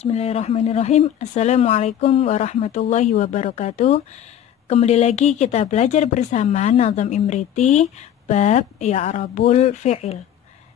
Bismillahirrahmanirrahim. Assalamualaikum warahmatullahi wabarakatuh. Kembali lagi kita belajar bersama Nazam Imriti bab I'rabul Fi'il.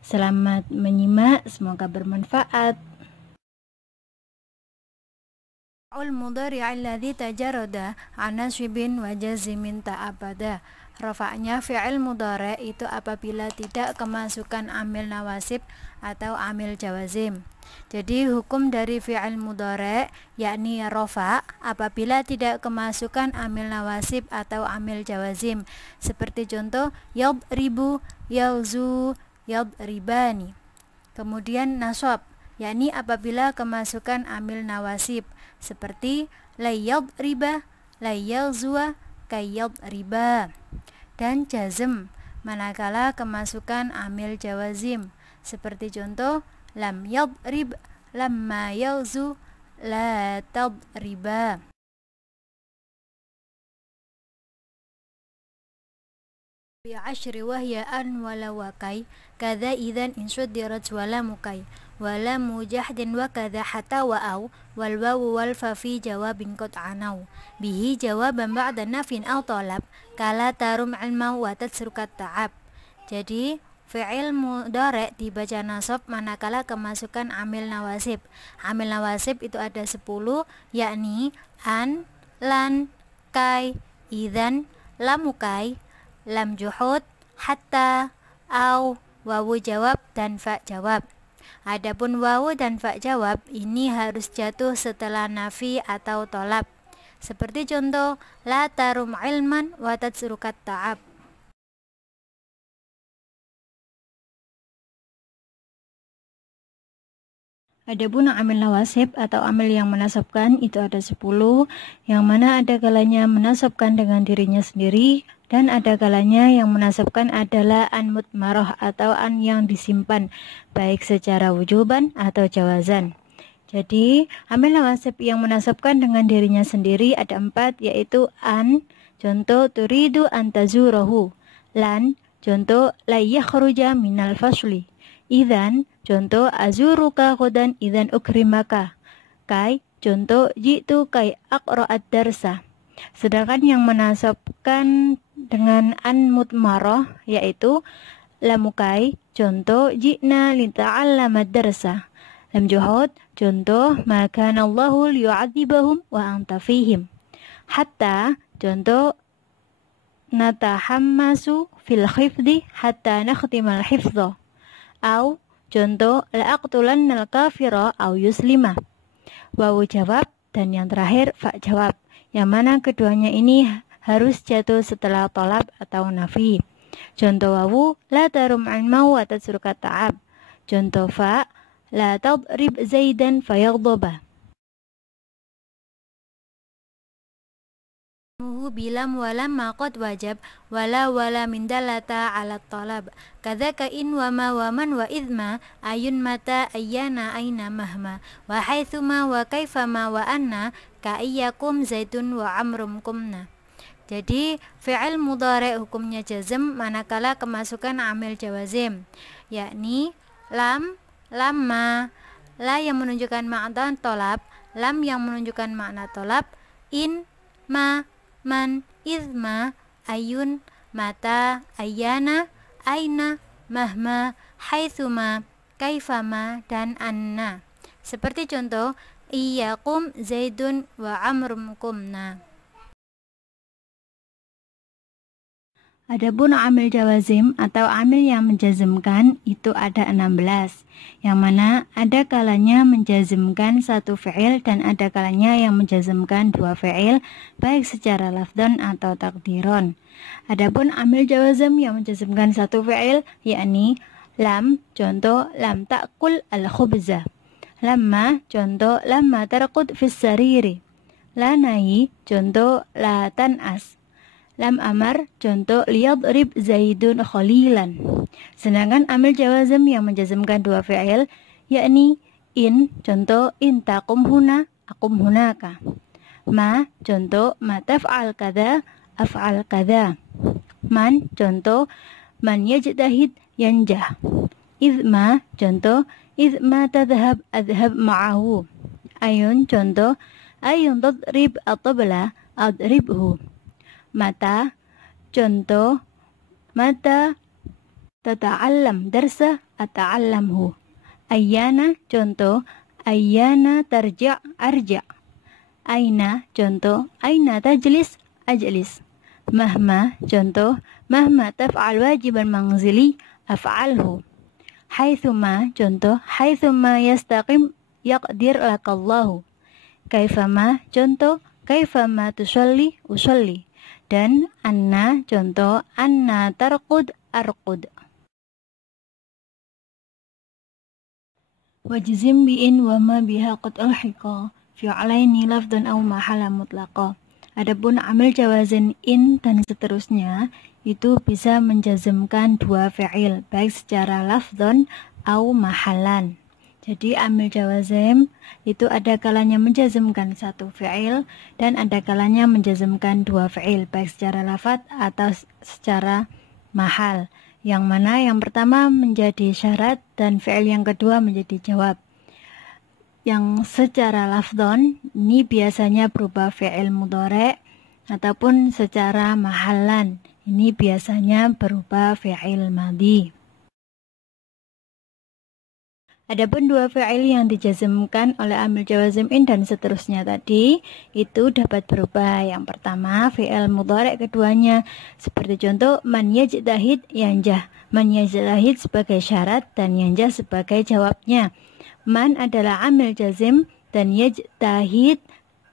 Selamat menyimak, semoga bermanfaat. Fi'il mudhari' alladhi tajarrada 'an nasbin wa jazmin ta'abbada. Rafa'nya fi'il mudhari' itu apabila tidak kemasukan amil nawasib atau amil jawazim. Jadi hukum dari fi'il mudhari' yakni rafa' apabila tidak kemasukan amil nawasib atau amil jawazim. Seperti contoh yadribu, yalzu, yadribani. Kemudian nasab yakni apabila kemasukan amil nawasib seperti la yadriba, la yalzua, kayadriba. Dan jazm manakala kemasukan amil jawazim seperti contoh lam yadrib, lamma yalzu, la tadriba. Bi ashri wahya an wala wakai kadza idzan insuddirat wala mukai wala mujahdin wa kadza hatta wa au wal wawu wal fa fi jawabin qad anau bihi jawaban ba'da nafin aw talab kala tarum ilma wa tatsrukat ta'ab. Jadi fi'il mudhari' dibaca nasab manakala kemasukan amil nawasib. Amil nawasib itu ada 10, yakni an, lan, kai, idzan, lamukai, lam juhud, hatta, au, wawu jawab dan fa jawab. Adapun wawu dan fa jawab ini harus jatuh setelah nafi atau tolab. Seperti contoh la tarum ilman wa tatsrukat ta'ab. Adapun amil nawasib atau amil yang menasabkan itu ada 10, yang mana ada kalanya menasabkan dengan dirinya sendiri dan ada kalanya yang menasabkan adalah an mutmarah atau an yang disimpan baik secara wujuban atau jawazan. Jadi amil nawasib yang menasabkan dengan dirinya sendiri ada 4, yaitu an, contoh turidu antazurahu, lan, contoh la yakhruja minal fasli, idzan, contoh azuruka ghadan idzan ukrimaka, kai, contoh jitu kai aqra'ad darsa. Sedangkan yang menasabkan dengan an mutmarah yaitu lamukai, contoh ji'na lita'allamad darsa, lam juhud, contoh ma kana Allahu liyu'adzibahum wa anta fihim, hatta, contoh natahammasu fil khifdi hatta nakhtimal hifdha, au, contoh la'aqtulannal kafira au yuslima. Wawu jawab dan yang terakhir fa jawab, yang mana keduanya ini harus jatuh setelah tolab atau nafi. Contoh wawu la tarum ilma wa tatsrukat ta'ab. Contoh fa la tadrib zaidan fayaghdaba. Bilam walam maqad wajab wala min dalata ala talab kadzaka in wa ma wa man wa idma ayun mata ayyana aina mahma wa haitsuma wa kaifama wa anna ka iyyakum zaitun wa amrum kumna. Jadi fi'il mudhari' hukumnya jazm manakala kemasukan amil jawazim, yakni lam, lamma, la yang menunjukkan makna tolab, lam yang menunjukkan makna tolab, in, ma, man, izma, ayun, mata, ayyana, aina, mahma, haitsuma, kaifama, dan anna. Seperti contoh iyyakum zaidun wa amrum kumna. Adapun amil jawazim atau amil yang menjazmkan itu ada 16, yang mana ada kalanya menjazmkan satu fi'il dan ada kalanya yang menjazmkan dua fi'il baik secara lafdhan atau takdiron. Adapun amil jawazim yang menjazmkan satu fi'il yakni lam, contoh lam ta'kul al-khubza, lamma, contoh lamma tarqud fis sariri, la nahi, contoh la tan'as, lam amar, contoh liyadrib zaidun khalilan. Sedangkan amil jawazim yang menjazmkan dua fi'il yakni in, contoh in taqum huna, aqum hunaka, ma, contoh ma taf'al kadza, af'al kadza, man, contoh man yajtahid yanjah, izma, contoh izma tadhhab adhhab ma'ahu, Ayun, contoh, ayun tadrib at-tabla, adribhu. Mata, contoh, mata tata'allam darsa, ata'allamhu. Ayyana, contoh, ayyana tarja' arja'. Aina, contoh, aina tajlis, ajlis. Mahma, contoh, mahma taf'al wajiban manzili, af'alhu. Haithuma, contoh, haithuma yastaqim yaqdir lakallahu. Kaifama, contoh, kaifama tusalli, usalli. Dan anna, contoh, anna tarqud, arqud. Wajzim bi'in wa ma biha qad alhiqa fi'alaini lafdan aw mahala mutlaqa. Adapun amil jawazan in dan seterusnya itu bisa menjazmkan dua fi'il baik secara lafdan atau mahalan. Jadi amil jawazim itu ada kalanya menjazmkan satu fi'il dan ada kalanya menjazmkan dua fi'il baik secara lafaz atau secara mahal. Yang mana yang pertama menjadi syarat dan fi'il yang kedua menjadi jawab. Yang secara lafdon ini biasanya berupa fi'il mudhari' ataupun secara mahalan ini biasanya berupa fi'il madhi. Adapun dua fi'il yang dijazmkan oleh amil jawazim in dan seterusnya tadi itu dapat berupa yang pertama fi'il mudhari' keduanya seperti contoh man yajtahid yanjah. Man yajtahid sebagai syarat dan yanjah sebagai jawabnya. Man adalah amil jazim dan yajtahid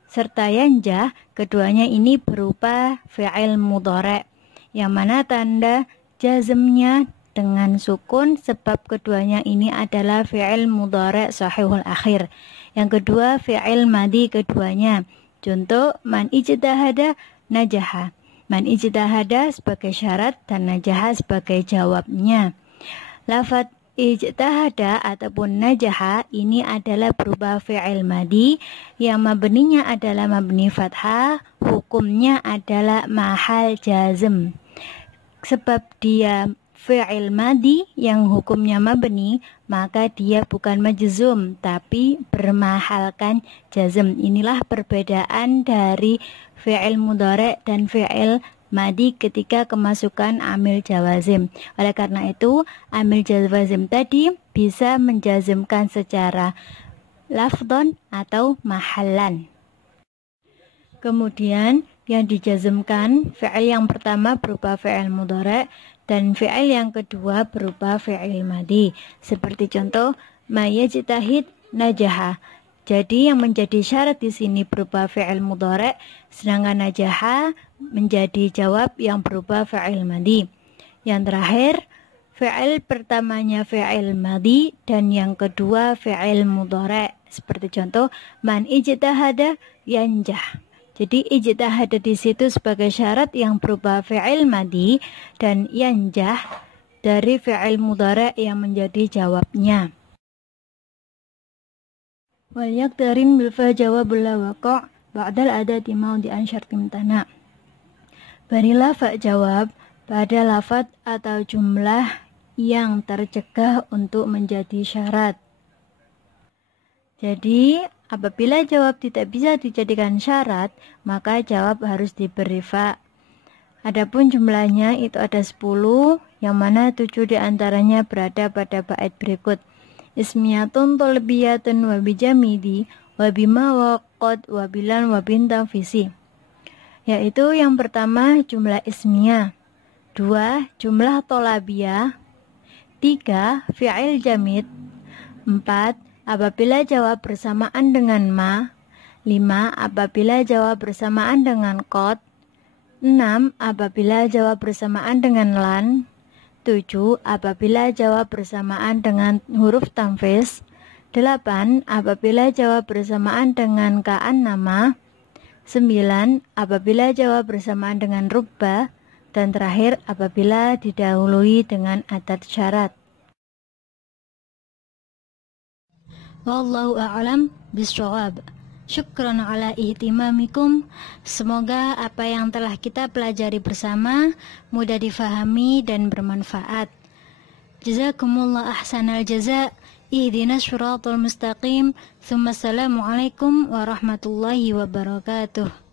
serta yanjah keduanya ini berupa fi'il mudhari' yang mana tanda jazmnya dengan sukun sebab keduanya ini adalah fi'il mudhari' sahihul akhir. Yang kedua fi'il madhi keduanya. Contoh man ijtahada najaha. Man ijtahada sebagai syarat dan najaha sebagai jawabnya. Lafaz ijtahada ataupun najaha ini adalah berupa fi'il madhi yang mabninya adalah mabni fathah, hukumnya adalah mahal jazm. Sebab dia fi'il madhi yang hukumnya mabni, maka dia bukan majzum tapi bermahalkan jazm. Inilah perbedaan dari fi'il mudhari' dan fi'il madhi ketika kemasukan amil jawazim. Oleh karena itu, amil jawazim tadi bisa menjazmkan secara lafdon atau mahallan. Kemudian yang dijazmkan fi'il yang pertama berupa fi'il mudhari' dan fi'il yang kedua berupa fi'il madhi. Seperti contoh ma yajtahid najaha. Jadi yang menjadi syarat di sini berupa fi'il mudhari', sedangkan najaha menjadi jawab yang berupa fi'il madhi. Yang terakhir, fi'il pertamanya fi'il madhi dan yang kedua fi'il mudhari'. Seperti contoh man ijtahada yanjah. Jadi ijtahada di situ sebagai syarat yang berupa fi'il madhi dan yanjah dari fi'il mudhari' yang menjadi jawabnya. Wal yaktarin bil fa jawabul la waqa' ba'dal adati mawdi'an syartim tana. Berilah fa jawab pada lafaz atau jumlah yang tercegah untuk menjadi syarat. Jadi apabila jawab tidak bisa dijadikan syarat, maka jawab harus diberi fa. Adapun jumlahnya itu ada 10, yang mana 7 diantaranya berada pada bait berikut. Ismiyatun tolbiyatun wabijamidi wabima waqad wabilan wabintam visi. Yaitu yang pertama jumlah ismiyah, 2 jumlah tolabiyah, 3 fi'il jamid, 4 apabila jawab bersamaan dengan ma, 5 apabila jawab bersamaan dengan qad, 6 apabila jawab bersamaan dengan lan, 7 apabila jawab bersamaan dengan huruf tamfiz, 8 apabila jawab bersamaan dengan ka'an nama, 9 apabila jawab bersamaan dengan rubba, dan terakhir apabila didahului dengan adat syarat. Wallahu a'lam bishawab. Syukran ala ihtimamikum. Semoga apa yang telah kita pelajari bersama mudah difahami dan bermanfaat. Jazakumullah ahsanal jaza. Ihdinas syiratal mustaqim. Tsumma assalamualaikum warahmatullahi wabarakatuh.